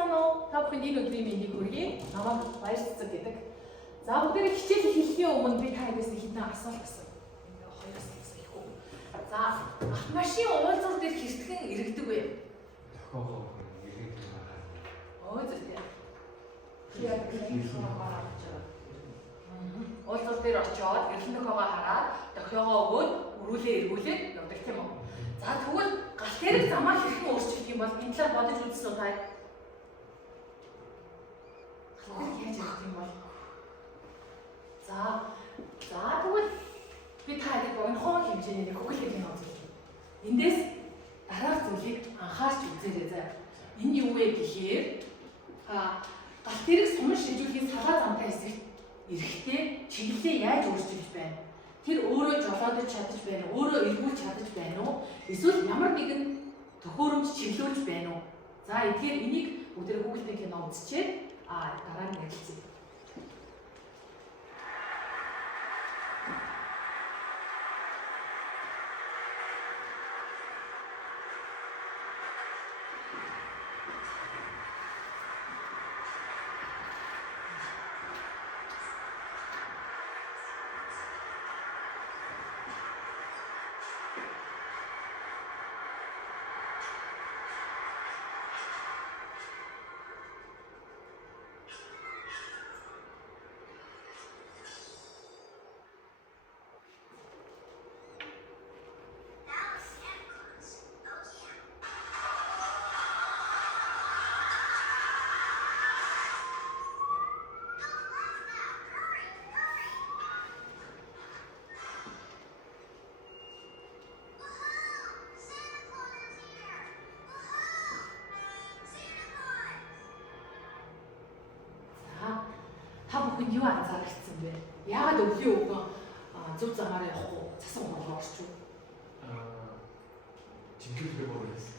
байна уу? Та бүхэнд энэ өдрийн мэндийг хүргэе. Намайг баяр цэцэг гэдэг. За бүгдээ хичээл хэлхийн өмнө би та хэдээс нэг хэдэн асуулт гэсэн. Хоёроос хэлсэхгүй. За автомашин уулзал дээр хэрхэн иргэдэг вэ? Өө зөв. Яг уулзал дээр очиод эрдэнэ тохиогоо хараад тохиогоо өгөөд өрүүлээ эргүүлээд явдаг тийм үү? За тэгвэл гал тэрэг замаа хэрхэн өөрчилдөг юм бол энэ талаар бодож үзсэн үү та? Гал тэрэг яаж явах юм бол? За тэгвэл би та хэд богинохон хэмжээний нэг хөгөл хэлний үзүүлэх. Эндээс дараах зүйлийг анхаарч үзээрэй заа. Энэ юу вэ гэхээр гал тэрэг сумын шижүүлгийн салгаа замтай хэсэгт эрэхтэй чиглэлээ яаж өөрчилж байна? Тэр өөрөө жолоодож чадаж байна уу? Өөрөө эргүүлж чадаж байна уу? Эсвэл ямар нэгэн төхөөрөмж чиглүүлж байна уу? За тэгэхээр энийг бүгдээ Google-тэй кино үзчихээд дараа нь ярилцъя. Та бүхэнд юу анзаарчихсан бэ? Яагаад өвлийн өгөн зөв замаар явахгүй цасан ургал орчих вэ? Чиглэлээ буруу хийсэн.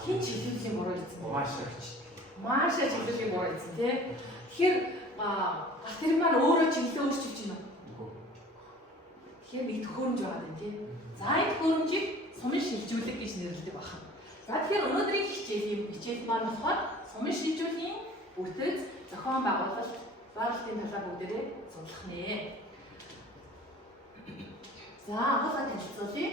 Хин чиглэлийн буруу хийсэн. Маашаа чиглэлийн буруу хийсэн тий. Тэгэхээр гал тэрэг маань өөрөө чиглэлээ өөрчилж байна уу? Тэгэхээр нэг төхөөрөмж байгаа юм тий. За энэ төхөөрөмжийг сумын шилжүүлэг гэж нэрлэдэг байна. За тэгэхээр өнөөдрийн хичээл маань болохоор сумын шилжүүлгийн бүтэц зохион байгуулалт байгуулалтын талаар бүгдээрээ судлах нэ. За анхаалаа танилцуулъя.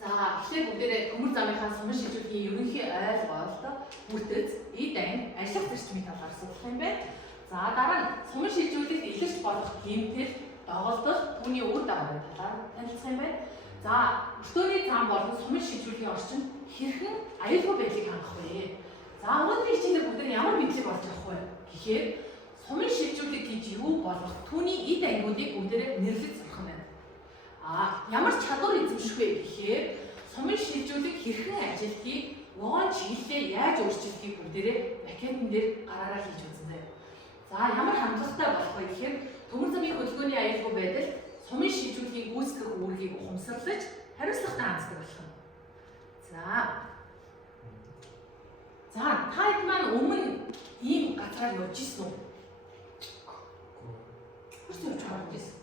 За эхлээд бүгдээрээ төмөр замынхаа сумын шилжүүлгийн ерөнхий ойлголт, бүтэц, эд айн, ажиллах зарчмын талаар судлах юм байна. За дараа нь сумын шилжүүлэгт илэрч болох гэмтэл, доголдол, түүний үр дагаврын талаар танилцах юм байна. За өртөөний зам болон сумын шилжүүлгийн орчинд хэрхэн аюулгүй байдлыг хангах вэ? За өнөөдрийн хичээлээр бүгдээ ямар мэдлэг олж авах вэ гэхээр сумын шилжүүлэг гэж юу болох түүний эд ангиудыг бүгдээрээ нэрлэж сурах юм байна. Ямар чадвар эзэмших вэ гэхээр сумын шилжүүлэг хэрхэн ажилтгийг, вогоон чиглэлээ яаж өөрчилдгийг бүгдээрээ макетн дээр гараараа хийж үзнэ. За ямар хандлагатай болох вэ гэхээр төмөр замын хөдөлгөөний аюулгүй байдал сумын шилжүүлгийг гүйцэтгэх үүргийг ухамсарлаж хариуцлагатай ханддаг болох юм. За та хэд маань өмнө ийм газраар явж ирсэн үү? Хүрсэн явж гарч ирсэн.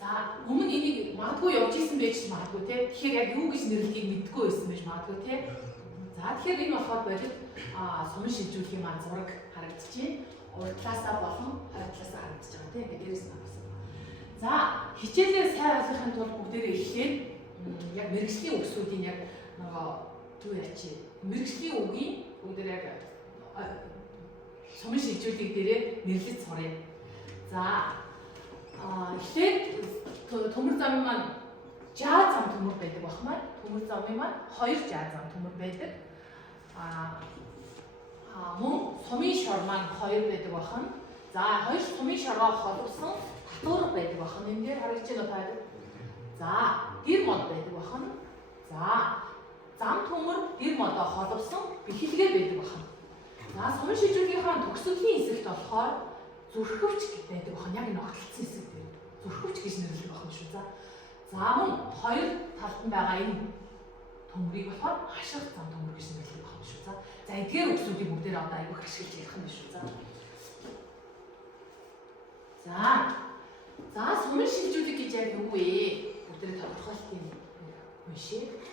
За өмнө энийг магадгүй явж ирсэн байж магадгүй те. Тэгэхээр яг юу гэж нэрлэхийг мэдгүй байсан байж магадгүй те. За тэгэхээр энэ болохоор бодит сумын шилжүүлгийн маань зураг харагдчихээн. Урд талаасаа болон хойд талаасаа харагдаж байгаа те. Ингээд дээрээс нь харсан. За хичээлээ сайн ойлгохын тулд бүгдээрээ эхлээд яг мэргэжлийн үгсүүдийн яг юу ячи мэргэжлийн үгийн бүгдээр яг сумын шилжүүлэг дээрээ нэрлэж суръя. За эхлээд төмөр замын маань жаа зам төмөр байдаг бах маань төмөр замын маань хоёр жаа зам төмөр байдаг. Мөн сумын шор маань хоёр байдаг бахан. За хоёр сумын шороо холбосон татвар байдаг бахан. Энэ дээр харагдаж байна таад. За гэр мод байдаг бахан. За зам төмөр гэр модоо холбосон бэхэлгээ байдаг бахан. За сумын шилжүүлгийнхаа төгсгөлийн хэсэгт болохоор зүрхвч байдаг бахан. Яг энэ огтлцсон хэсэг дээр зүрхвч гэж нэрлэдэг бахан шүү. За мөн хоёр талд нь байгаа энэ төмрийг болохоор хашгирах зам төмөр гэж нэрлэдэг бахан шүү. За эдгээр үгсүүдийг бүгдээр одоо аягүй ашиглаж ярих юм шүү. За сумын шилжүүлэг гэж яг юу вэ? Бүгдээ тодорхойлох юм Биш.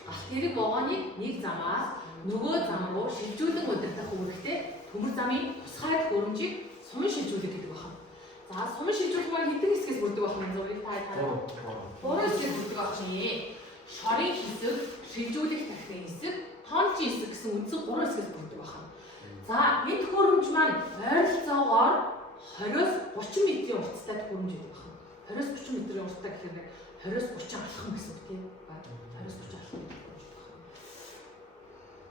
Галт тэрэг вагоныг нэг замаас нөгөө зам руу шилжүүлэн удирдах үүрэгтэй төмөр замын тусгай хөрөмжийг сумын шилжүүлэх гэдэг байна. За сумын шилжүүлэх маань хэдэн хэсгээс бүрддэг байх вэ? Зургийг та хараа. 3 хэсгээс бүрддэг байх чинь. Шорын хэсэг, шилжүүлэх тархины хэсэг, тоончийн хэсэг гэсэн үндсэн 3 хэсгээс бүрддэг байна. За энэ хөрөмж маань ойролцоогоор 20-с 30 метрийн урттай хөрөмж гэдэг байна. 20-с 30 метрийн урттай гэхээр 20-с 30 алхам гэсэн үг тийм. 20-с 30 алхам.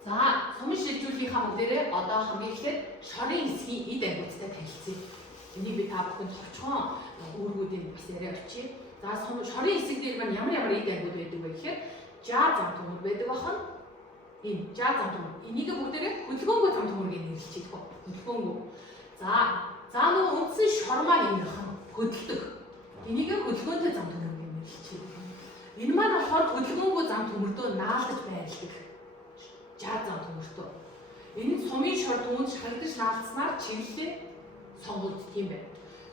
За сумын шилжүүлгийнхаа бүгдээрээ одоо хамгийн эхлээд шорын хэсгийн эд ангиудтай танилцъя. Энийг би та бүхэнд товчхон үүргүүдийг бас яриа очие. За шорын хэсэг дээр маань ямар эд ангиуд байдаг вэ гэхээр жаа зам төмөр байдаг бахан. Энэ жаа зам төмөр. Энийг бүгдээрээ хөдөлгөөнгүй зам төмөр гэж нэрлэж байгаа. Хөдөлгөөнгүй. За нөгөө үндсэн шор маань энэ бахан хөдөлдөг. Энийг хөдөлгөөнтэй зам төмөр гэж нэрлэж байгаа. Энэ маань болохоор хөдөлгөөнгүй зам төмөрдөө наалдаж байрладаг. Жаа зам төмөртөө. Энэ сумын шор түүнд шагнаж наалдснаар чиглэлээ сонгогддог юм байна.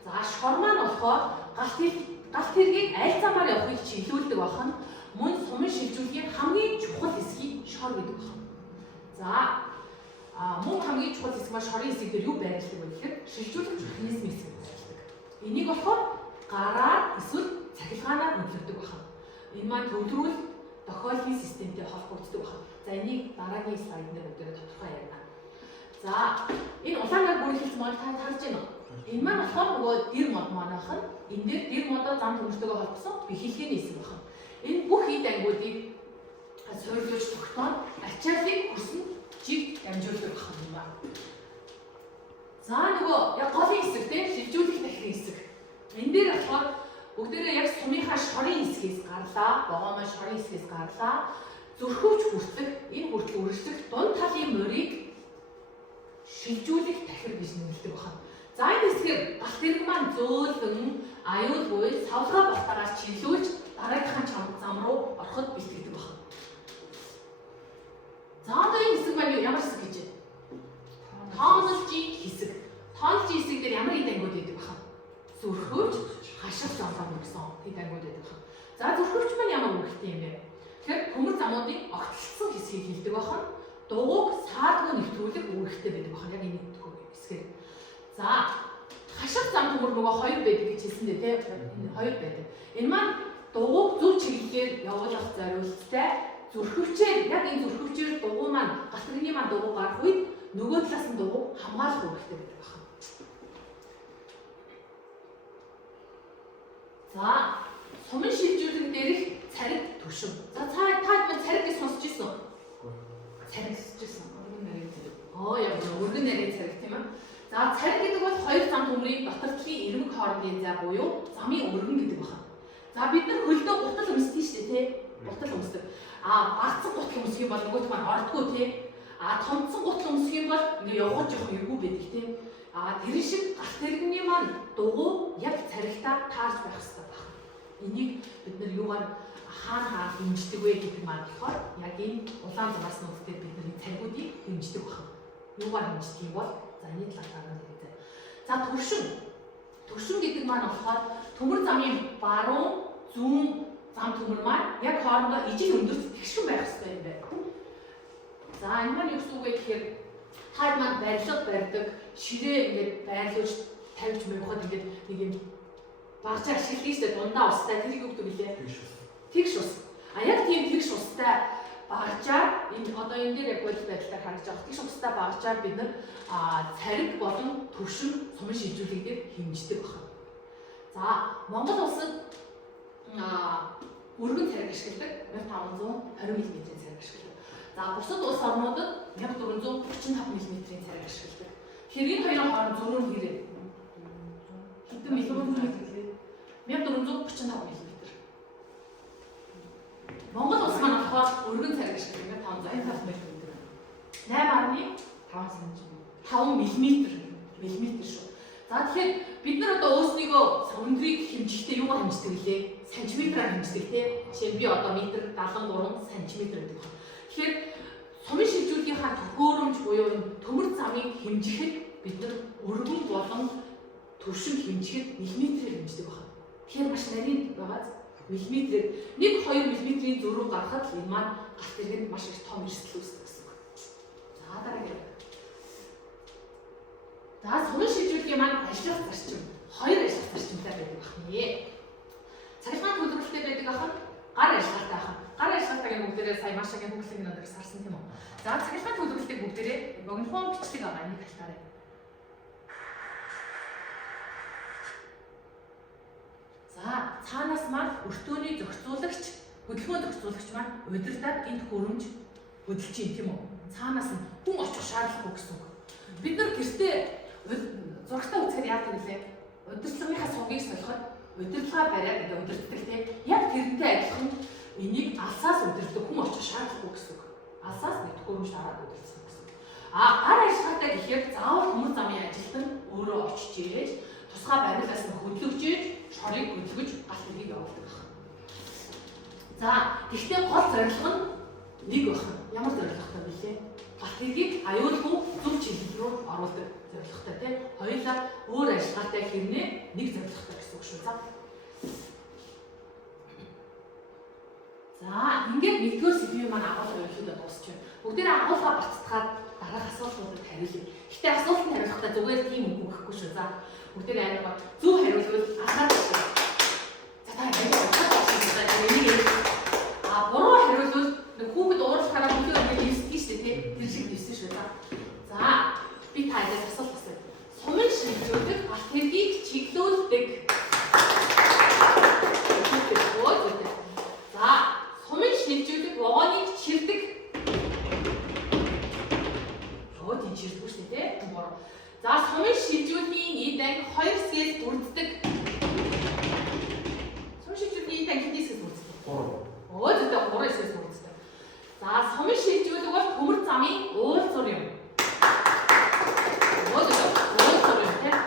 За шор маань болохоор галт тэргийг аль замаар явахыг чиглүүлдэг бахан мөн сумын шилжүүлгийн хамгийн чухал хэсгийг шор гэдэг байна. За мөн хамгийн чухал хэсэг маань шорын хэсэг дээр юу байрладаг вэ гэхээр шилжүүлэх механизм хэсэг байрладаг. Энийг болохоор гараар эсвэл цахилгаанаар хөдөлгдөг бахан. Энэ маань төвлөрүүл тохиолдлын системтэй холбогддог бахан. За энийг дараагийн слайд дээр бүгдээ тодорхой ярина. За энэ улаанаар бүрэлдэхүүн маань та харж байна уу? Энэ маань болохоор нөгөө дэр мод манайх нь энэ дээр дэр модоо зам төмөртөөгөө холбосон бэхэлхээний хэсэг байна. Энэ бүх эд ангиудыг суйрлуулж тогтоод ачааллыг хүрсэн жиг дамжуулдаг байна юм байна. За нөгөө яг голын хэсэгтэй шилжүүлэх тархины хэсэг. Энэ дээр болохоор бүгдээрээ яг сумынхаа шорын хэсгээс гарлаа, вагон маань шорын хэсгээс гарлаа. Зүрхөвч хүртэх, энэ хүртэл үргэлжлэх дунд талын морийг шилжүүлэх тархир гэж нэрлэдэг байна. За энэ хэсгээр галт тэрэг маань зөөлөн, аюул буй, савлгаа балтаагаас чиглүүлж дараагийнхаа зам руу ороход бэлтгэдэг байна. За одоо энэ хэсэг маань ямар хэсэг гэж вэ? Тоонолжийн хэсэг. Тоонолжийн хэсэг дээр ямар эд ангиуд байдаг баха? Зүрхөвч, хашиг зовлон гэсэн эд ангиуд байдаг баха. За зүрхөвч маань ямар үүрэгтэй юм бэ? Тэгэхээр төмөр замуудын огтлсон хэсгийг хилдэг бахан дугуйг саадгүй нэвтрүүлэх үүрэгтэй байдаг бахан яг энэ хэсгээр. За хашиг зам төмөр нөгөө 2 байдаг гэж хэлсэн дээ тийм. Энэ 2 байдаг. Энэ маань дугуйг зөв чиглэлээр явуулах зорилттой зүрхөвчээр яг энэ зүрхөвчээр дугуй маань галт тэрэгний маань дугуй гарах үед нөгөө талаас нь дугуй хамгаалах үүрэгтэй байдаг бахан. За сумын шилжүүлэг дээрх цариг түвшин. За та цариг гэж сонсч ирсэн үү? Цариг сонсч ирсэн. Яг өргөн нарийн цариг тийм ээ. За цариг гэдэг бол хоёр зам төмрийн дотор талын ирмэг хоорондын зай буюу замын өргөн гэдэг байна. За бид нар хөлдөө гутал өмсдөг шүү дээ тий. Гутал өмсдөг. Багцсан гутал өмсөх юм бол нөгөөт маань ордгоо тий. Томцсон гутал өмсөх юм бол ингээ явгаж явах эргүү байдаг тий. Тэр шиг галт тэрэгний маань дугуй яг царигтаа таарч байх хэрэгтэй байна. Энийг бид нар юугаар хаана хэмждэг вэ гэдэг маань болохоор яг энэ улаан зургаас нь үздэг бид нар царигуудыг хэмждэг байна. Юугаар хэмждэг юм бол за энэ талаар хэлээ. За төвшин гэдэг маань болохоор төмөр замын баруун зүүн зам төмөр маань яг хоорондоо ижил өндөрт тэгшин байх хэрэгтэй юм байна. За энэ маань юу гэсэн үг вэ гэхээр таад маань барилга барьдаг, ширээ ингээд байрлуулж тавьж мөвөхөд ингээд нэг юм багж ашиглаж штэ дундаа устай тэрийг өгдөг үлээ. Тэгш ус. Яг тийм тэгш устай багжаар энэ одоо энэ дээр яг бодит байдлаар харагдаж байгаа. Тэгш устай багжаар бид нар цариг болон төвшин сумын шилжүүлэгээр хэмждэг байна. За Монгол улсад өргөн цариг ашигладаг 1520 мм цариг ашигладаг. За бусад улс орнуудад 1445 мм цариг ашигладаг. Тэгэхээр энэ хоёрын хооронд зөрүү нь хэрэг хэдэн мм? 1445 мм. Монгол улс маань болохоор өргөн цариг ашигладаг 1550 мм. 8.5 мм шүү. За тэгэхээр бид нар одоо өөрсдийгөө өндрийг хэмжихдээ юугаар хэмждэг лээ? Сантиметраар хэмждэг тий. Жишээ нь би одоо метр 73 см гэдэг байна. Тэгэхээр сумын шилжүүлгийнхаа төхөөрөмж буюу энэ төмөр замыг хэмжихэд бид нар өргөн болон төвшин хэмжихэд миллиметрээр хэмждэг байна. Тэгэхээр маш нарийн байгааз мм-ээр 1-2 мм-ийн зөрүү гаргахад энэ маань галт тэргэнд маш их том эрсдэл үүсдэг гэсэн үг. За дараагийн. За сумын шийдвэрлэлийн маань ажлах зарчим. 2 ажлах зарчимтай байдаг байна. Цахилгаан төлөвлөлттэй байдаг ахын гар ажиллагаатай ахын. Гар ажиллагаатай бүгдээрээ сая Машагийн хүүхлэгийн өндөр сарсан тийм үү. За цахилгаан төлөвлөлтийг бүгдээрээ богинохон бичдэг байгаа нэг талтаараа. За цаанаас маань өртөөний зохицуулагч, хөдөлгөөн зохицуулагч маань удирдаад энд хөрөмж хөдөлж юм тийм үү. Цаанаас нь хүн очих шаардлагагүй гэсэн үг. Бид нар гэртээ зургатаа үзэхээр яадаг вэ? Удирдлагынхаа цугийг солиход удирдлага бариад гэдэг удирддаг тийм. Яг тэрнтэй адилхан энийг алсаас удирддаг хүн очих шаардлагагүй гэсэн үг. Алсаас нэг хөрөмж дараад удирдсан гэсэн үг. Гар ажиллагаатай гэхээр заавал хүмүүс замын ажилтан өөрөө очиж ирээж тусгай барилаас нь хөдлөж иж шорыг хөдөлгөж галт тэргийг явуулдаг байна. За гэхдээ гол зорилго нь нэг байна. Ямар зорилготой вэ лээ? Галт тэргийг аюулгүй зөв чиглэл рүү оруулдаг зорилготой тийм. Хоёулаа өөр ажиллагаатай хэрнээ нэг зорилготой гэсэн үг шүү. За ингээд нэгдүгээр сэдвийн маань агуулга ярихлаа дуусч байна. Бүгдээр агуулга бацтгаад дараах асуултуудад хариулъя. Гэхдээ асуултанд хариулахдаа зүгээр тийм үг өгөхгүй шүү. За бүгдээр аймаг зөв хариулвал анхаарал татах. За та энийг буруу хариулвал нэг хүүхэд уурлахаараа бүгд ингэ нэрсдэг шүү дээ тийм. Тэр шиг нэрсэн шүү. За би та яагаад асуулт асууя. Сумын шилжүүлдэг галт тэргийг чиглүүлдэг. За сумын шилжүүлдэг вагоныг чирдэг. Ротын чирдэггүй шүү дээ тийм. Буруу. За сумын шилжүүлгийн эд анги 2-с бүрддэг. Сумын шилжүүлгийн эд анги хэдийсээс бүрддэг? 3. Зөте 3-с бүрддэг. За сумын шилжүүлэг бол төмөр замын уулзуур юм. Зөте уулзуур юм тийм.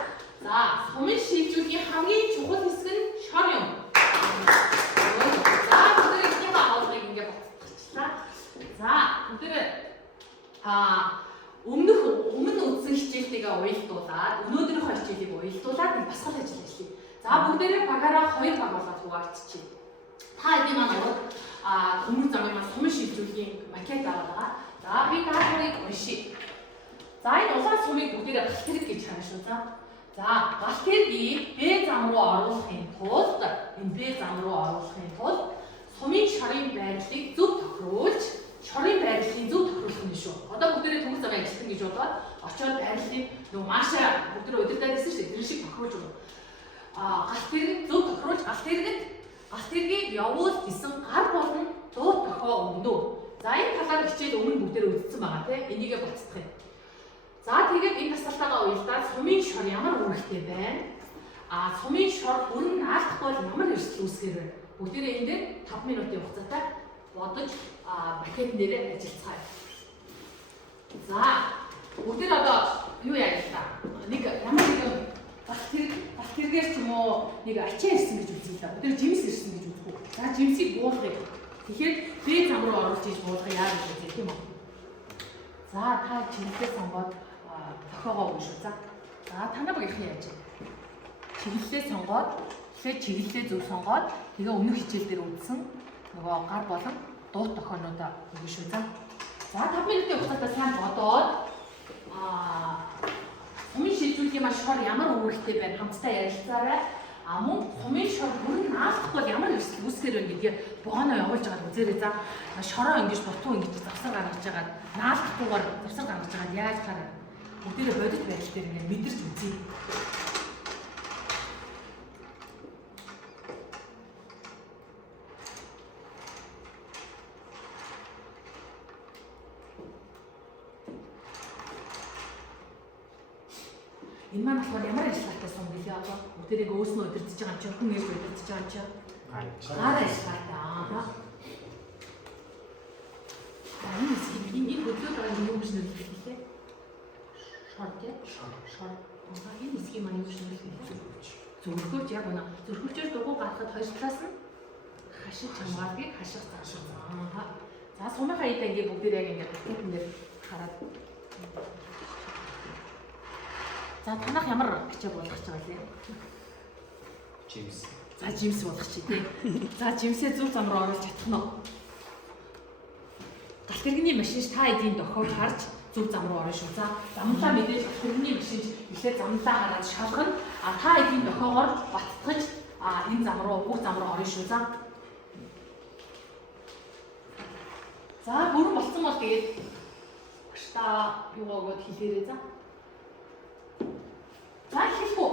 За сумын шилжүүлгийн хамгийн чухал хэсэг нь шор юм. За бүгд ихнийхээ агуулгыг ингээд баталчихлаа. За бүгд өмнө үздэн хичээлтэйгээ уялдуулаад өнөөдрийнхөө хичээлийг уялдуулаад нэг басгал ажил хийлээ. За бүгдээрээ багаараа 2 баг болгоод хуваалцчихъя. Та эдийн маань урд төмөр замын маань сумын шилжүүлгийн макет байгаа. За би та хоёрыг уншия. За энэ улаан сумыг бүгдээрээ галт тэрэг гэж харна шүү. За галт тэргийг Б зам руу оруулахын тулд сумын шорын байрлалыг зөв тохируулж шорын байрлалын зөв тохируулах нь шүү. Одоо бүгдээрээ төмөр замын ажилтан гэж бодоод очоод байрлалыг нөгөө Маша бүгдээрээ удирдаад ирсэн шүү дээ. Тэр шиг тохируулж өгнө. Галт тэрэг зөв тохируулж галт тэргийг явуул гэсэн гар болон дуу тохио өгнө. За энэ талаар хичээл өмнө бүгдээрээ үзсэн байгаа тийм. Энийгээ батцах юм. За тэгээд энэ тасалтайгаа уялдаад сумын шор ямар үүрэгтэй байна? Сумын шор бүрэн наалдахгүй бол ямар эрсдэл үүсгэр вэ? Бүгдээрээ энэ дээр 5 минутын хугацаатай бодож макет нэрээ ажиллацгаая. За бүгдээр одоо юу яа л та. Нэг ямар нэгэн галт тэргээр ч юм уу нэг ачаа ирсэн гэж үзье л да. Бүгдээр жимс ирсэн гэж үзэхгүй. За жимсийг буулгая. Тэгэхээр Б зам руу оруулж иж буулгая яа гэж үзье тийм үү? За та жимсээ сонгоод тохиогоо өгнө шүү. За танаа багийнхан яаж вэ? Чиглэлээ сонгоод тэгэхээр чиглэлээ зөв сонгоод тэгээ өмнөх хичээл дээр үзсэн нөгөө гар болон дуу тохионуудаа өгнө шүү. За 5 минутын хугацаатай сайн бодоод сумын шилжүүлгийн маш шор ямар үүрэгтэй байна хамтдаа ярилцаарай. Мөн сумын шор бүрэн наалдахгүй ямар эрсдэл үүсгэр вэ гэдгийг богоно явуулж байгаа үзээрэй. За шороо ингэж дутуу ингэж завсар гаргаж байгаа наалдахгүйгээр завсар гаргаж байгаа яаж хараа. Бүгдээрээ бодит байдал дээр ингэ мэдэрч үзье. Энэ маань болохоор ямар ажиллагаатай сум гэлээ одоо бүгдээрээ өөснөө удирдах байгаа юм чи хүн ээж удирдах байгаа юм чи гар ажиллагаатай энэ хөдлөж байгаа юм гэж нэрлэх хэлээ. Шор тий? Шор. Энэ хэсгийн маань юу гэж нэрлэх вэ? Зүрхгөөж яг үнэ. Зүрхгөөчээр дугуй гаргахад хоёр талаас нь хашиж хамгаалгийг хаших заашаа. За сумынхаа ид ангийн бүгдээр яг ингээд бүтэн дээр хараад. За танах ямар хичээл болгож байгаа вэ? Жимс. За жимс болох чи тий. За жимсээ зөв зам руу оруулж чадах нь уу? Галт тэрэгний машин та эдийн дохиог харж зөв зам руу орно шүү. За замлаа мэдээж галт тэрэгний машин эхлээд замлаа хараад шалгана. А та эдийн дохиогоор баттгаж энэ зам руу бүх зам руу орно шүү. За бүрэн болсон бол тэгээд та юугаагаад хэлээрэй за. За хэлэхгүй.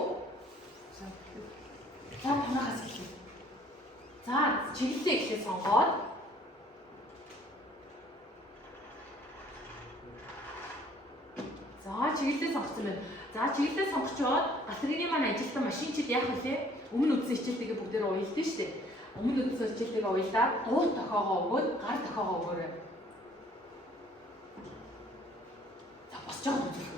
За танахаас хэлээ. За чиглэлээ ихлэ сонгоод за чиглэлээ сонгосон байна. За чиглэлээ сонгочоод галт тэрэгний маань ажилтан машинчид яах вэ? Өмнө үдсэн хичээлтэйгээ бүгдээрээ уялдсан шүү дээ. Өмнө үдсэн хичээлтэйгээ уялдаад дуут тохоогоо өгөөд гар тохоогоо өгөөрэй. За босч байгаа үзүүлэх.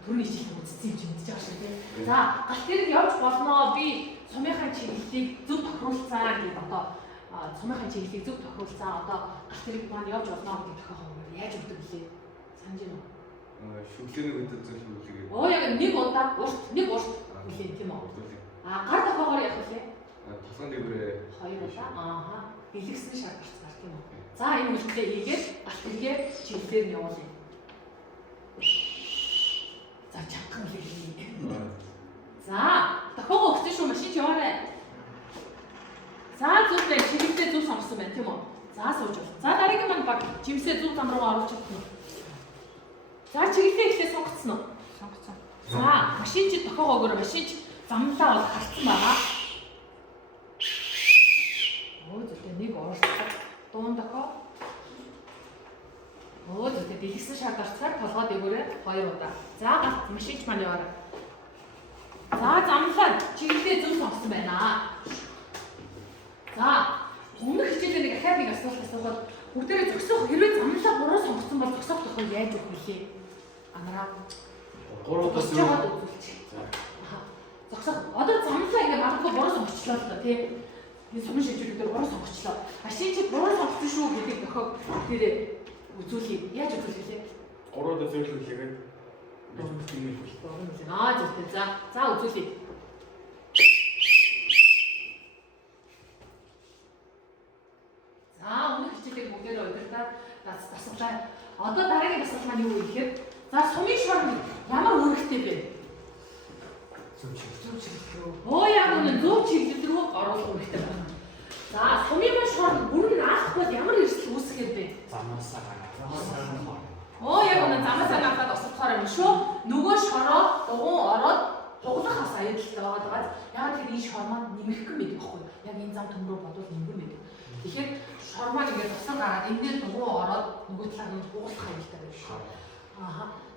Түрний хичээл үзсэн юм чи мэдчихэж байгаа шүү дээ. За галт тэрэг явж болноо би сумынхаа чиглэлийг зөв тохируулсан гэдэг одоо сумынхаа чиглэлийг зөв тохируулсан одоо галт тэрэг маань явж болноо гэдэг тохиолдол яаж өгдөг лээ? Санаж байна уу? Шүглэний өдөр зөв шүглэгээ. Оо яг нэг удаа урт үлээ тийм үү? Гар тохоогоор явах үлээ? Толгойн дээгүүрээ 2 удаа. Бэлгэсэн шат гарцгаар тийм үү? За энэ үйлдэлээ хийгээд галт тэрэгээ чиглэлээр нь явуулъя. За чанхан л хий. За тохиогоо өгсөн шүү машин яваарай. За зөв байна. Чиглэлээ зөв сонгосон байна тийм үү? За сууж бол. За дараагийн маань баг жимсээ зөв зам руу оруулж чадна. За чиглэлээ ихлээр сонгоцсон уу? Сонгоцсон. За машинч тохиогоо өгөөрэй. Машинч замлаа бол харсан байгаа. Оо зөвхөн нэг оруулах. Дуун тохио. Оо зөвхөн бэлгэсэн шар гарцгаар толгой дээгүүрээ 2 удаа. За галт машинч маань яваарай. За замлаа чиглэлээ зөв сонгосон байна. За өмнөх хичээлээ нэг ахаад нэг асуулт бүгдээрээ зогсоох хэрвээ замлаа буруу сонгосон бол зогсоох тохиол яаж өгөх вүлээ? Анараа 3 удаас жоод үзүүлчих. Зогсоох. Одоо замлаа ингэ магадгүй буруу сонгочлоо л доо тий. Энэ сумын шийдвэрүүдээр буруу сонгочлоо. Машин чи буруу сонгосон шүү гэдэг тохиог бүгдээрээ үзүүлээ. Яаж үзүүлэх вэ? 3 удаас зөвлөлгээд зөвхөн. За үзүүлээ. За өмнөх хичээлийг бүгдээрээ удирдах дасгалаа. Одоо дараагийн дасгал маань юу вэ гэхээр за сумын шорон ямар үүрэгтэй бэ? Зөв чиглэл. Оо яг үнэн зөв чиглэл рүү оруулах үүрэгтэй байна. За сумын шорон бүрэн наахгүй ямар эрсдэл үүсгэх бэ? замаасаа гараад. Оо яг үнэн замаасаа гараад осолдохоор юм шүү. Нөгөө шороо дугуун ороод хуглахаас аюултай байгаа. Яг тэр энэ шор маань нэмэх юм байдаг байхгүй юу? Яг энэ зам төм рүү бодвол нэмэх юм байдаг. Тэгэхээр шор маань ингээд осол гараад эндээ дугуун ороод нөгөө талаар нь хуглах аюултай байх шүү.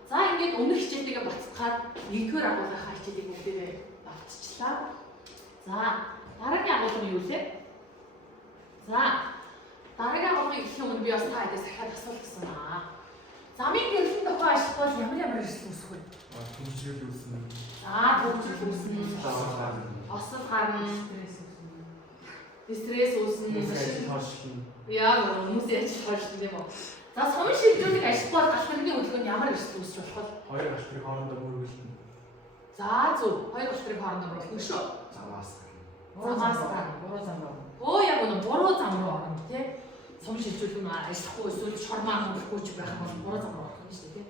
За ингээд өмнөх хичээлтэйгээ бацгаад нэгдүгээр агуулгынхаа хичээлийг бүгдээрээ давтчихлаа. За дараагийн агуулга юу вэ? За дараагийн агуулгыг хэлэх өмнө би бас та хэдээс дахиад асуулт гэсэн аа. Замын гэрэлтэн тохио ашиглавал ямар эрсдэл үүсэх вэ? Түнжрэл үүснэ. За төвчл үүснэ. Осол гарна. Стресс үүснэ. Яг хүмүүсийн ажил хойшлт юм уу? За сумын шийдвэрийг ашиглавал галт тэрэгний хөдөлгөөнд ямар эрсдэл үүсч болох вэ? Хоёр галт тэрэг хоорондоо мөргөлдөн. За зөв. Хоёр галт тэрэг хоорондоо мөргөлдөн шүү. Замаас. Буруу зам руу. Оо яг үнэ буруу зам руу орно тий. Сум шилжүүлэх нь ажиллахгүй эсвэл шормаа хөнгөхгүй ч байх юм бол буруу зам руу орох юм шүү дээ тий.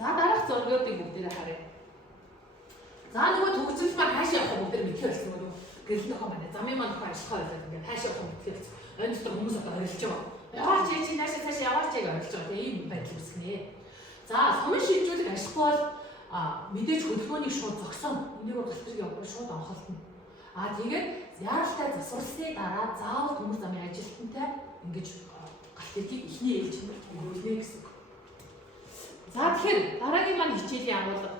За дараах зургуудыг бүгдээрээ харъя. За нөгөө төгсөл маань хаашаа явах бүгдээр мэдхээр болсон нөгөө гэрэл нөхөө маань замын маань нөхөө ажиллахаа байлаа ингээд хаашаа явах мэдхээр болсон. Энэ дотор хүмүүс одоо орилж байгаа. Яваач чи цаашаа яваач гэж орилж байгаа тий. Ийм байдал үүснэ. За сумын шилжүүлэх ажиллахгүй бол мэдээж хөдөлгөөний шууд зогсоно. Энийг бол галт тэрэг явахгүй шууд онхолтно. Тэгээд яаралтай засварласны дараа заавал төмөр замын ажилтнтай ингэж галт тэргийг ихний ээлж өгүүлнэ гэсэн. За тэгэхээр дараагийн маань хичээлийн агуулга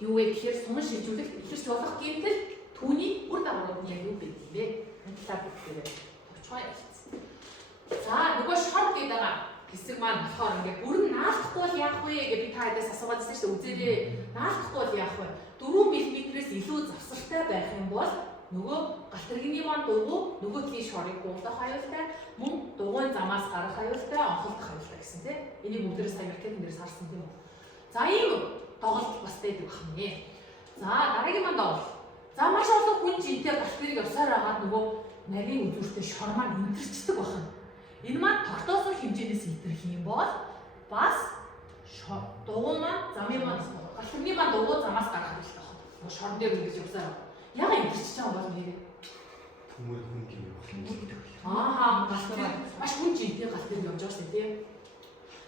юу вэ гэхээр сумын шилжүүлэх ихэрч болох гэмтэл түүний үр дагаврууд нь яг юу бэ вэ? Энэ талаар бүгдээрээ товчгоо ярилцсан. За нөгөө шор гэдэг хэсэг маань болохоор ингээд бүрэн наалдахгүй бол яах вэ гэж би та хэдээс асуугаад байсан шүү дээ. Үзээрэй. Наалдахгүй бол яах вэ? 4 мм-ээс илүү завсартай байх юм бол нөгөө галт тэрэгний маань дугуй нөгөө талын шорыг буулгах аюултай, мөн дугуйн замаас гарах аюултай, онхолдох аюултай гэсэн тийм. Энийг бүгдээрээ сая маркетинг дээрээс харсан тийм үү? За ийм доголдол бас байдаг байна. За дараагийн манд бол. За маш олон хүн жинтэй галт тэрийг явсаар агаад нөгөө нарийн үзүүртэй шор маань өнтөрчдөг байна. Энэ маань тогтоосон хэмжээнээс илэрх юм бол бас дугуй маань замын маань галт тэрний маань дугуй замаас гарах хэрэгтэй байна. Нөгөө шорон дээр ингэж явсаар. Яга илэрч байгаа бол нэрээ. Төмөр хүн гэмээр Галт тэр маш хүн жинтэй галт тэрийг явж байгаа шүү дээ.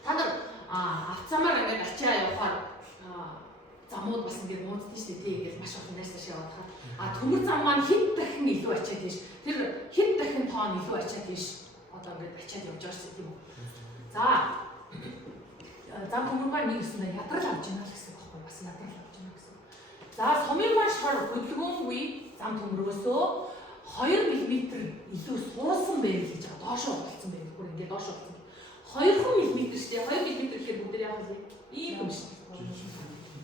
Та нар авцамаар ингээд ачаа явахаар замууд бас ингээд мууддаг шүү дээ гэж маш олон найс тааш яваад хаа. Төмөр зам маань хэд дахин илүү ачаад тийш. Тэр хэд дахин тоон илүү ачаад тийш. Одоо ингээд ачаад явж байгаа шүү тийм үү. За зам төмөр маань нэг өснө ядрал авч яана л гэсэн байхгүй бас ядрал авч яана гэсэн. За сумын маань шор хөдөлгөөнгүй зам төмөрөөсөө 2 мм илүү суусан байв гэж доошоо болцсон байв. Бүр ингээд доошоо болцсон. 2 мм шүү дээ. 2 мм гэхээр бүгд яах вэ? Ийм юм шүү.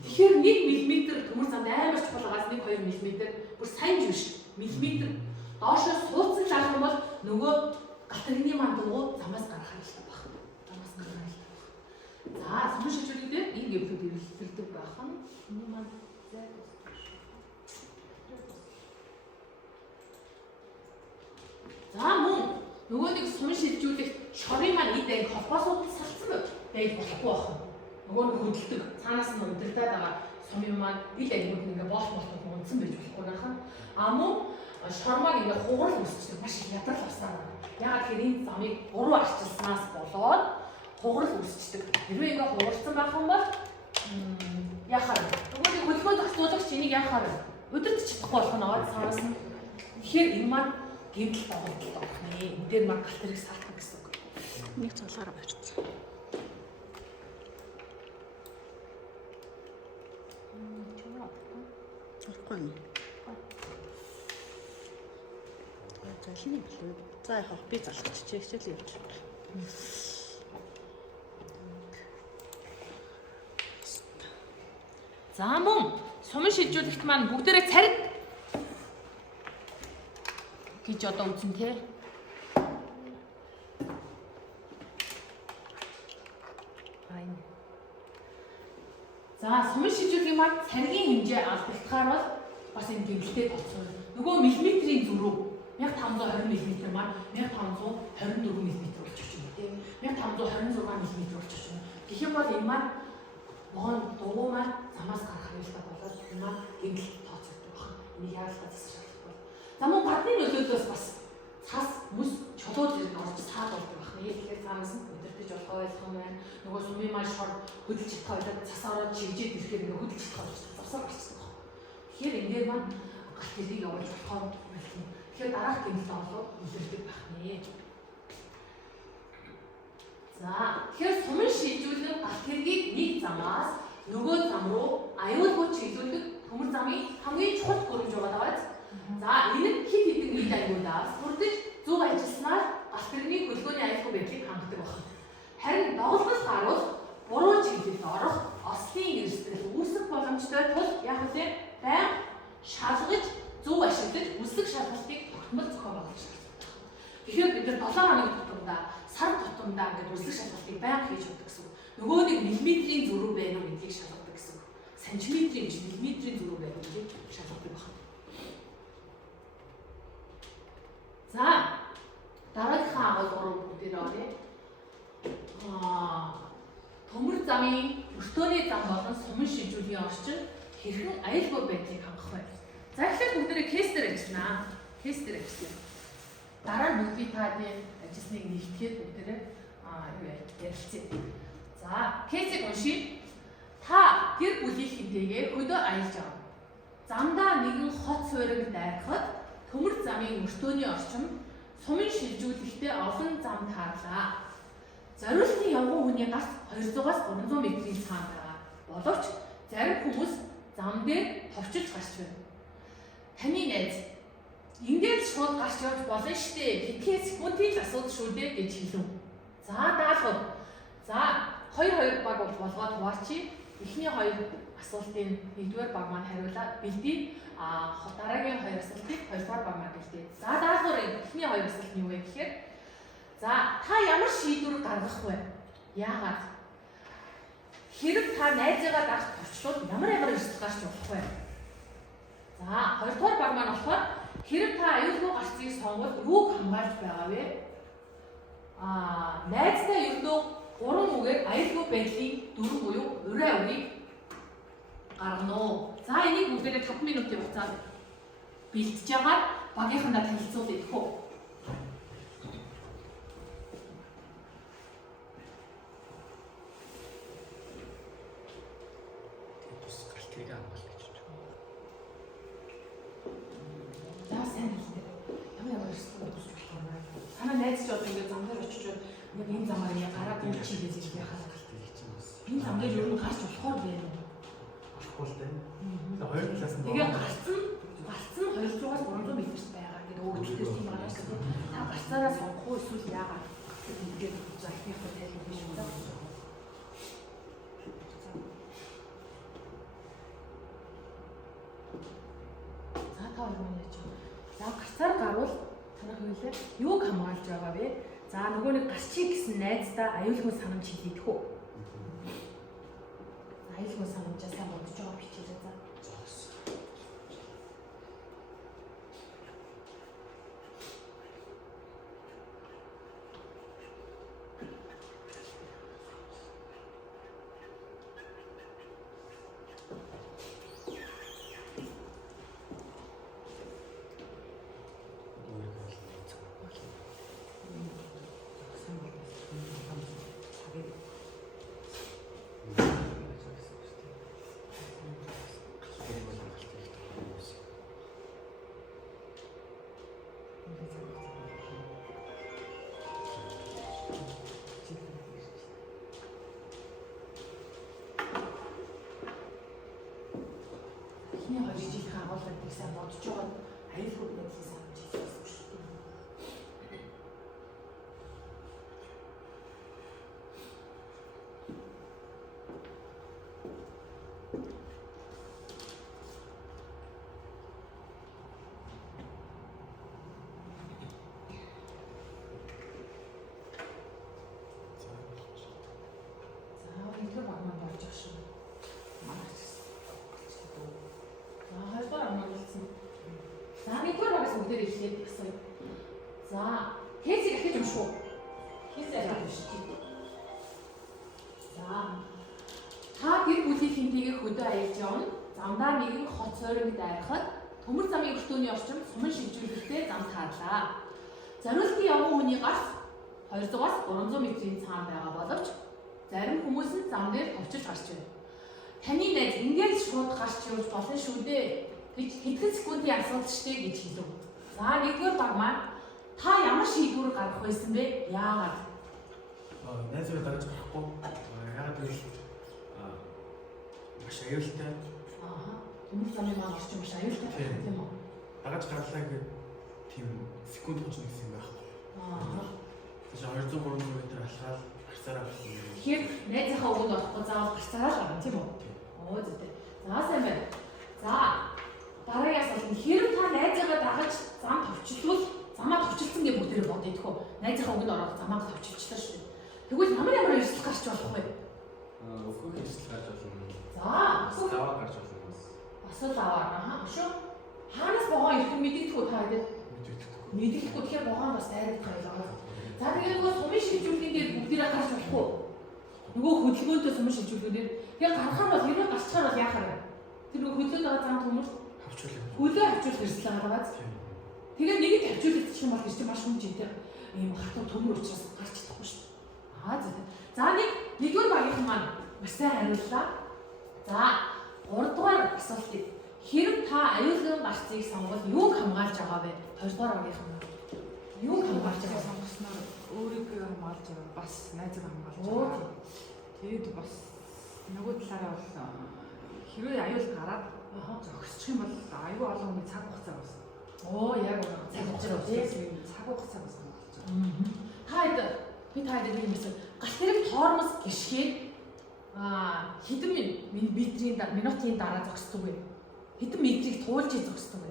Тэгэхээр 1 мм төмөр замд амар чухал байгаас 1-2 мм бүр сайн биш мм доошоо суудсан шалах юм бол нөгөө галтрын маань дуу замаас гарах хэрэгтэй баг. Замаас гарах хэрэгтэй баг. За сумын шилжүүлэг дээр энэ гэвлүүд ирэлцэрдэг байх нь энэ маань зай. За мөн нөгөө нэг сумын шилжүүлэх шорын маань эд анги холбоосууд салцсан байж болохгүй байна. Нөгөө нэг хөдөлдөг цаанаас нь удирдаад байгаа сумын маань ил ангиуд ингээ боолт унтсан байж болохгүй наахан. Мөн шормог ингээ хугарал үүсчихсэн маш их ядрал авсан. Яагаад гэхээр энэ замыг уруу арчилснаас болоод хугарал үүсчихдэг. Хэрвээ ингээ хугарсан байх юм бол яхаар нөгөө нэг хөлгөө зохицуулагч энийг яхаар удирдах чадахгүй болох нь аваад цаанаас нь. Тэгэхээр энэ маань гэмтэл тоглолт болох нэ. Энд дээр маань галт тэрэг саатах гэсэн үг. Нэг цолгоор барьцсан. Зорхгүй юм. Залхины болов. За яах вэ? Би залхиж хичээл явж байна. За мөн сумын шилжүүлэгт маань бүгдээрээ цариг гэж одоо үзэн тий. За сумын шилжүүлгийн маань царгийн хэмжээ алдагдахаар бол бас энэ гэмтэлтэй тооцоо. Нөгөө миллиметрийн зөрүү 1520 мм маань 1524 мм болчих юм тийм. 1526 мм болчих юм. Гэх юм бол энэ маань могон дугуй маань замаас гарах хэрэгтэй болоод энэ маань гэмтэл тооцогддог байна. Энийг яаралтай засах шаардлагатай. За мөн гадны нөлөөллөөс бас цас мөс чулууд ирж орж саад болдог байна. Тэгэхээр цаанаас нь өдөртөж болох ойлгох юм байна. Нөгөө сумын маань шор хөдөлж чадах ойлоо цас ороод чигжээд ирэхээр ингээ хөдөлж чадах болж засаар болчихсон байна. Тэгэхээр энэ маань галт тэрийг явуулж болохоор юм. Тэгэхээр дараах гэмтэл олоо үлдэрдэг байх нэ. За тэгэхээр сумын шилжүүлэн галт тэргийг нэг замаас нөгөө зам руу аюулгүй чиглүүлдэг төмөр замын хамгийн чухал гөрөмж байгаа. За энэ хэд хэдэн ил аюулаас бүрдэж зөв ажилласнаар галт тэрний хөлгөөний аюулгүй байдлыг хангадаг байна. Харин доголдол гарвал буруу чиглэлд орох ослын эрсдэл үүсэх боломжтой тул яг л байнга шалгаж зөв ашиглаж үсэг шалгалтыг тогтмол зохион байгуулах шаардлагатай. Тэгэхээр бид нар 7 хоног тутамдаа сар тутамдаа ингээд үсэг шалгалтыг байнга хийж өгдөг гэсэн. Нөгөө нэг миллиметрийн зөрүү байна уу гэдгийг шалгадаг гэсэн. Сантиметрийн биш миллиметрийн зөрүү байна уу гэдгийг шалгадаг байна. За дараагийнхаа агуулгаар бүгдээр оръё. Төмөр замын өртөөний зам болон сумын шилжүүлгийн орчин хэрхэн аюулгүй байдлыг хангах вэ? За эхлээд бүгдээрээ кейс дээр ажиллана. Кейс дээр ажиллая. Дараа нь бүгдийг таадын ажилласныг нэгтгэхэд бүгдээрээ ярилцъя. За кейсийг уншия. Та гэр бүлийн хинтэйгээ хөдөө аялж авна. Замдаа нэгэн хот суурийг дайрахад төмөр замын өртөөний орчин сумын шилжүүлэгтээ олон зам таарлаа. Зориултын явган хүний гарт 200-аас 300 метрийн цаана байгаа. Боловч зарим хүмүүс зам дээр товчилж гарч байна. Таны найз ингээд шууд гарч явж болно штэ. Хэдхэн секундын л асуудал шүү дээ гэж хэлв. За даалгав. За 2 баг болгоод хуваачи. Эхний 2 асуултын 1-р баг маань хариулаад бэлдээ. Дараагийн 2 асуултыг 2-р баг маань бэлдээ. За даалгавар эхний 2 асуулт нь юу вэ гэхээр за та ямар шийдвэр гаргах вэ? Яагаад? Хэрэг та найзаагаа гарч туршлууд ямар эрсдэл гарч болох вэ? За, хоёрдугаар баг маань болохоор хэрэг та аюулгүй гарцыг сонгоод юуг хамгаалж байгаа вэ? Найзтай ердөө 3 үгээр аюулгүй байдлын 4 буюу урай үгийг гаргана уу? За, энийг бүгдээрээ 5 минутын хугацаанд бэлтэж яагаад багийнхандаа танилцуулъя гэх үү? Тус галтыг амгаал гэж байна. За, сайн хэлээ. Ямар өсөлтөд тусч байна. Танаа найз ч одоо ингээд зам дээр очиж яг энэ замаар яг гараад үл чийдээ зэрэг яхаа. Галтыг чинь бас. Энэ зам дээр юу гарч болохоор байна уу? Болохгүй л дээ. Хоёр талаас нь. Тэгээ гарцсан 200-аас 300 м-т байгаа гэдэг өгдөлтөс тийм байгаа шүү дээ. Та гарцаараа сонгох уу эсвэл яагаад ингээд захихтай тайлбар биш үү? За та хоёр маань яаж вэ? За гарцаар гарвал танах хэлээ юуг хамгаалж байгаа вэ? За нөгөө нэг гарчиг гэсэн найздаа аюулгүй санамж хийдэх үү? Аюулгүй санамжаа сайн бодож байгаа бичээрэй за. Эхний 2 жилийн агуулгыг сайн бодож байгаа аюулгүй байдлыг санаж хэлсэн шүү дээ. За, энэ баг маань болж байгаа шүү. За, нэгдүгээр багаас бүгдээр ихлээд гэсэн. За, тезийг ахиж уншуу. Тезийг ахиж уншчих. За. Та гэр бүлийн хинтэйгээ хөдөө аялж явна. Замдаа нэгэн хот сойрог дайрахад төмөр замын өртөөний орчим сумын шилжүүлэлтээ зам таарлаа. Зориултын явган хүний гарц 200-аас 300 м-ийн цаана байгаа боловч зарим хүмүүс нь зам дээр товчиж гарч байна. Таны найз ингээд шууд гарч явж болно шүү дээ гэж хэдхэн секундын асуудал штэ гэж хэлв. За, нэгдүгээр баг маань та ямар шийдвэр гаргах байсан бэ? Яагаад? Найзруу дагаж гарахгүй. Яагаад гэвэл маш аюултай. Төмөр замын маань орчин маш аюултай тийм үү? Дагаж гарлаа гэдэг тийм секунд хуучна гэсэн юм байхгүй. Тэгэж 200 300 м алхаад гарцаараа гарсан юм. Тэгэхээр найзынхаа өгөөнд орохгүй заавал гарцаараа л гарна тийм үү? Оо зүйтэй. За, сайн байна. За, дараагаас бол хэрэг та найзаагаа дагаж зам товчлвол замаа товчлсон гэж бүгдээрээ бодъё тэхүү. Найзынхаа өгөөнд ороод замаа товчлчлаа шүү дээ. Тэгвэл ямар эрсдэл гарч болох вэ? Өөхөх эрсдэл гарч болно. За, Таваа гарч болно. асуу аваа. Шүү. Хаанаас богоо ирэх мэдээдгүй та гэдэг. Мэдээдгүй тэгэхээр богоо бас дайрах байлаа. За, тэгээд нөгөө сумын шилжүүлгийн дээр бүгдээрээ гарч болохгүй. Нөгөө хөдөлгөөнтэй сумын шилжүүлгүүнээр тэгээд гарах нь бол хэрэг гарчаар бол яахаар вэ? Тэр нөгөө хөдлөд байгаа зам төмөр хөлөө авчуул хэрэгсэл байгаа биз? Тэгээд нэгэд авчуулах гэх юм бол тэр чинь маш хүн жинтэй ийм хатуу төмөр учраас гарч чадахгүй шүү дээ. За, нэгдүгээр багийнхан маань маш сайн хариуллаа. За, 3 дугаар асуултыг хэрэг та аюулгүй гарцыг сонгоод юуг хамгаалж байгаа вэ? 2 дугаар багийнхан маань юуг хамгаалж байгаа сонгосноор өөрийгөө хамгаалж байгаа бас найзыг хамгаалж байгаа. Тэгээд бас нөгөө талаараа бол хэрвээ аюул гараад зогсчих юм бол аюул олон хүний цаг хугацаа болсон. Яг цаг хугацаа тийм цаг хугацаа болсон болж байгаа. Би таад нэг юм эсвэл галт хэрэг тоормос гიშгээд хэдэн минутын дараа зогсдог вэ? Хэдэн метрийг туулж зогсдог вэ?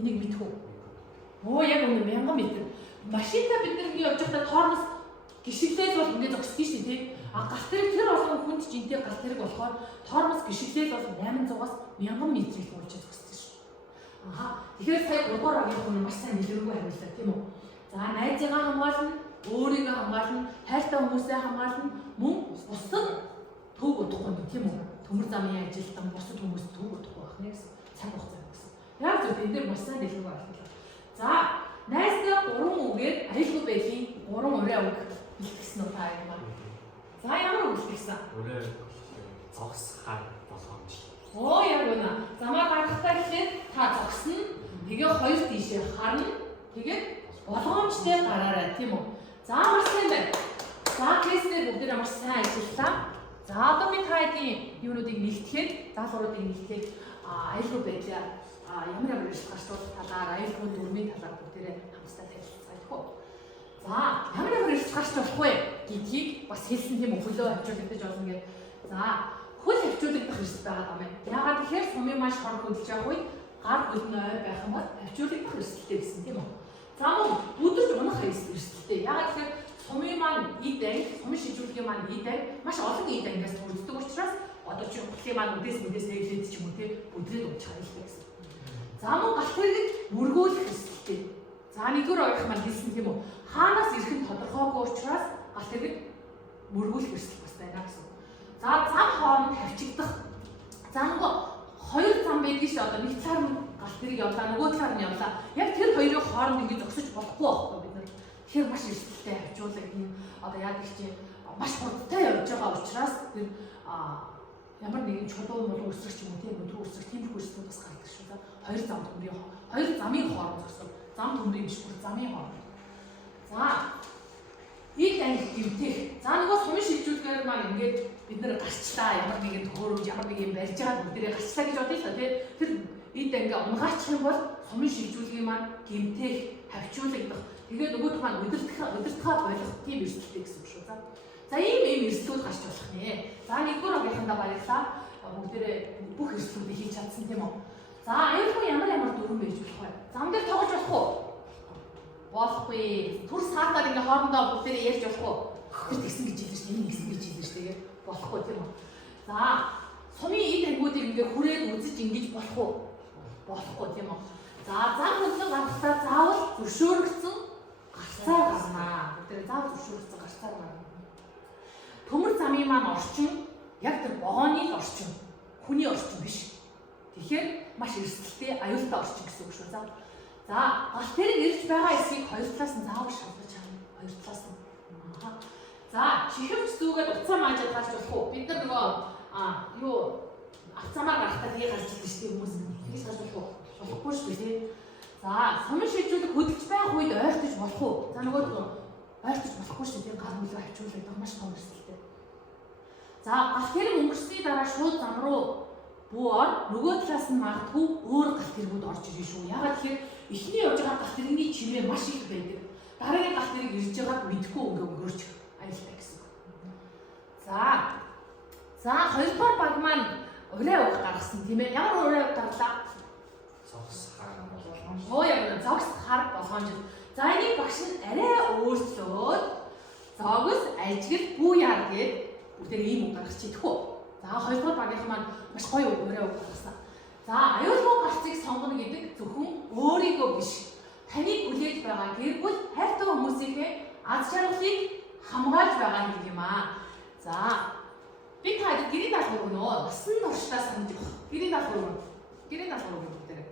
Энийг мэдэх үү? Яг үнэ 1000 м. Машинтай бид нар явж байхдаа тоормос гიშгэлээд бол ингэ зогсдгийг шүү дээ. Галт хэрэг тэр болгон хүнд жинтэй галт хэрэг болохоор тоормос гიშгэлээд бол 800-аас 1000 м-ийг туулж зогсдог шүү. Тэгэхээр сая 3 дугаар багийн хүн маш сайн нэлээгүй хариуллаа тийм үү? За найзыгаа хамгаална, өөрийгөө хамгаална, хайртай хүмүүсээ хамгаална, мөн бусдад төв удахгүй нь тийм үү? Төмөр замын ажилтан бусдад хүмүүст төв удахгүй байх нэ гэсэн цаг хугацаа гэсэн. Яг зөв энэ дээр маш сайн нэлээгүй ойлголоо. За найзтай 3 үгээр аюулгүй байхийн 3 ураа үг бэлтгэсэн үү та юм аа? За ямар үг бэлтгэсэн? Өөрөө зогс хар болгоомж. Оо яг үнэ. Замаа гаргахтаа гэхэд та зогсно. Тэгээ хоёр тийшээ харна. Тэгээд болгоомжтой гараарай тийм үү? За маш сайн байна. За кейсээр бүгдээ маш сайн ажиллалаа. За одоо би та хэдийн юунуудыг нэгтгэхэд, даалгавруудыг нэгтгэхэд аюулгүй байдлаа ямар эрсдэл гарчвал талаар, аюулгүй дүрмийн талаар бүгдээ хамтдаа танилцуулъя гэх үү? За ямар эрсдэл гарч болох вэ гэдгийг бас хэлсэн тийм үү? Хөлөө хавчуулагдаж болно гэдэг. За хөл хавчуулагдах эрсдэл байгаа юм байна. Яагаад тэгэхээр сумын маш хор хөдөлж явах үед гар хөлн ой байх юм бол хавчуулагдах эрсдэлтэй гэсэн тийм үү? За мөн өдөрж унах эрсдэлтэй. Яагаад тэгэхээр сумын маань ид анги, сумын шижүүлгийн маань ид анги маш олон ид ангиас бүрддэг учраас одоо чи хөлгийн маань үдээс нэглээд ч юм уу тийм бүдрээд унчих аюултай гэсэн. За мөн галт хэрэгэд мөргөөлөх эрсдэлтэй. За нэгдүгээр ойлгох маань хэлсэн тийм үү? Хаанаас ирэх нь тодорхойгүй учраас галт хэрэгэд мөргөөлөх эрсдэл бас байна гэсэн. За зам хооронд хавчигдах. За нөгөө хоёр зам байдаг шүү одоо нэг талаар нь галт хэрэг явлаа, нөгөө талаар нь явлаа. Яг тэр хоёрын хооронд ингэ зогсож болохгүй байхгүй бид нар. Тэгэхээр маш эрсдэлтэй хавчуулагдана. Одоо яг их чинь маш хурдтай явж байгаа учраас тэр ямар нэгэн чулуу мул өсрөх юм уу тийм өдрөө өсрөх тийм хөрсөнд бас гардаг шүү дээ. Хоёр зам төмрийн хоёр замын хооронд зогсов. Зам төмрийн биш бүр замын хооронд. За ид анги гэмтэх. За нөгөө сумын шилжүүлгээр маань ингээд бид нэр гарчлаа ямар нэгэн төхөөрөмж ямар нэг юм барьж байгаа бүгдээ гарчлаа гэж бодъё л та тийм. Тэр ид анги унгаачих юм бол сумын шилжүүлгийн маань гэмтэх, хавчуулагдах. Тэгээд нөгөөх маань удирдахаа болох тийм эрсдэлтэй гэсэн үг шүү дээ. За ийм эрсдлүүд гарч болох нэ. За нэгдүгээр агийнхандаа баярлалаа. Бүгдээрээ бүх эрсдлүүдийг хийж чадсан тийм үү? За аюулгүй ямар дүрэн байж болох вэ? Зам дээр тоглож болох уу? Болохгүй. Түр саатаад ингээ хоорондоо бүгдээрээ ярьж болох уу? Тэр тэгсэн гэж хэлсэн шүү дээ. Энэ гэсэн гэж хэлсэн шүү дээ. Болохгүй тийм үү? За сумын ид ангиудыг ингээ хүрээд үзэж ингэж болох уу? Болохгүй тийм үү? За зам хөдлөн гаргахтаа заавал зөвшөөрөгдсөн гарцаа гарнаа. Бүгдээрээ заавал зөвшөөрөгдсөн гарцаа гарна. Төмөр замын маань орчин яг тэр вагоны л орчин, хүний орчин биш. Тэгэхээр маш эрсдэлтэй, аюултай орчин гэсэн үг шүү. За галт хэрэг ирж байгаа эсхийг хоёр талаас нь заавал шалгаж харна. Хоёр талаас нь. За чихэмж зүгээд уцаа маажаад гарч болох уу? Бид нар нөгөө юу авцамаар гарахтаа тэгээ гарч идэв шүү дээ хүмүүс. Тэгэж гарч болох уу? Болохгүй шүү дээ. За сумын шилжүүлэг хөдөлж байх үед ойртож болох уу? За нөгөө ойртож болохгүй шүү дээ. Гар хөлөө хавчуулдаг маш том эрсдэлтэй. За галт хэрэг өнгөрсний дараа шууд зам руу буугаар нөгөө талаас нь магадгүй өөр галт хэрэгүүд орж ирнэ шүү. Ягаад гэхээр эхний явж байгаа галт хэрэгний чимээ маш их байдаг. Дараагийн галт хэрэг ирж байгааг мэдгүй өнгөрч аюултай гэсэн. За хоёрдугаар баг маань ураа уг гаргасан тийм ээ. Ямар ураа уг гарлаа? Зогс хар болгоомж. Оо яг зогс хар болгоомж. За энийг багш нь арай өөрчлөөд зогс ажигл бүү яар гээд бүгдээ ийм үг гаргаж идэх үү. За хоёрдугаар багийнхан маань маш гоё ураа уг гаргасан. За аюулгүй гарцыг сонгоно гэдэг зөвхөн өөрийгөө биш. Таныг хүлээж байгаа гэр бүл хайртай хүмүүсийнхээ аз жаргалыг хамгаалж байгаа гэдэг юм аа. За би та гэрийн даалгавар өгнө. Насан туршдаа санаж өгөх. Гэрийн даалгавар бүгдээ.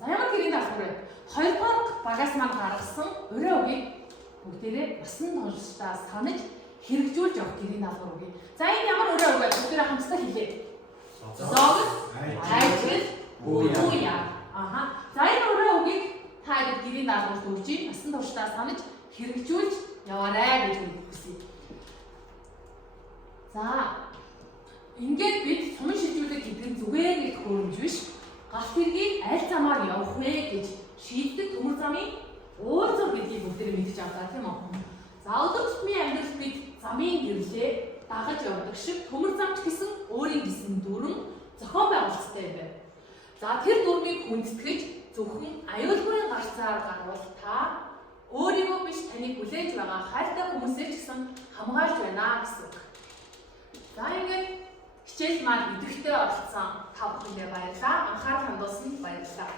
За ямар гэрийн даалгавар вэ? Хоёрдугаар багаас маань гаргасан ураа угийг бүгдээ насан туршдаа санаж хэрэгжүүлж явах гэрийн даалгавар өгье. За энэ ямар ураа үг вэ? Бүгдээ хамтдаа хэлье. Зогс ажил бүү яа. За энэ ураа үгийг та гэрийн даалгаварт өгч насан туршдаа санаж хэрэгжүүлж яваарай гэж хүсье. За ингээд бид сумын шилжүүлэг гэдэг нь зүгээр нэг хөрөмж биш. Галт хэргийг аль замаар явах вэ гэж шийддэг төмөр замын уулзал гэдгийг бүгдээ мэдж авлаа тийм үү? За өдөр тутмын амьдралд бид замын гэрлээ дагаж явдаг шиг төмөр замч гэсэн өөрийн гэсэн дүрм зохион байгуулалттай юм байна. За тэр дүрмийг хүндэтгэж зөвхөн аюулгүй гарцаар гарвал та өөрийгөө биш таныг хүлээж байгаа хайртай хүмүүсээ ч гэсэн хамгаалж байна гэсэн үг. За ингээд хичээл маань идэвхтэй оролцсон та бүхэндээ баярлалаа. Анхаарал хандуулсанд баярлалаа.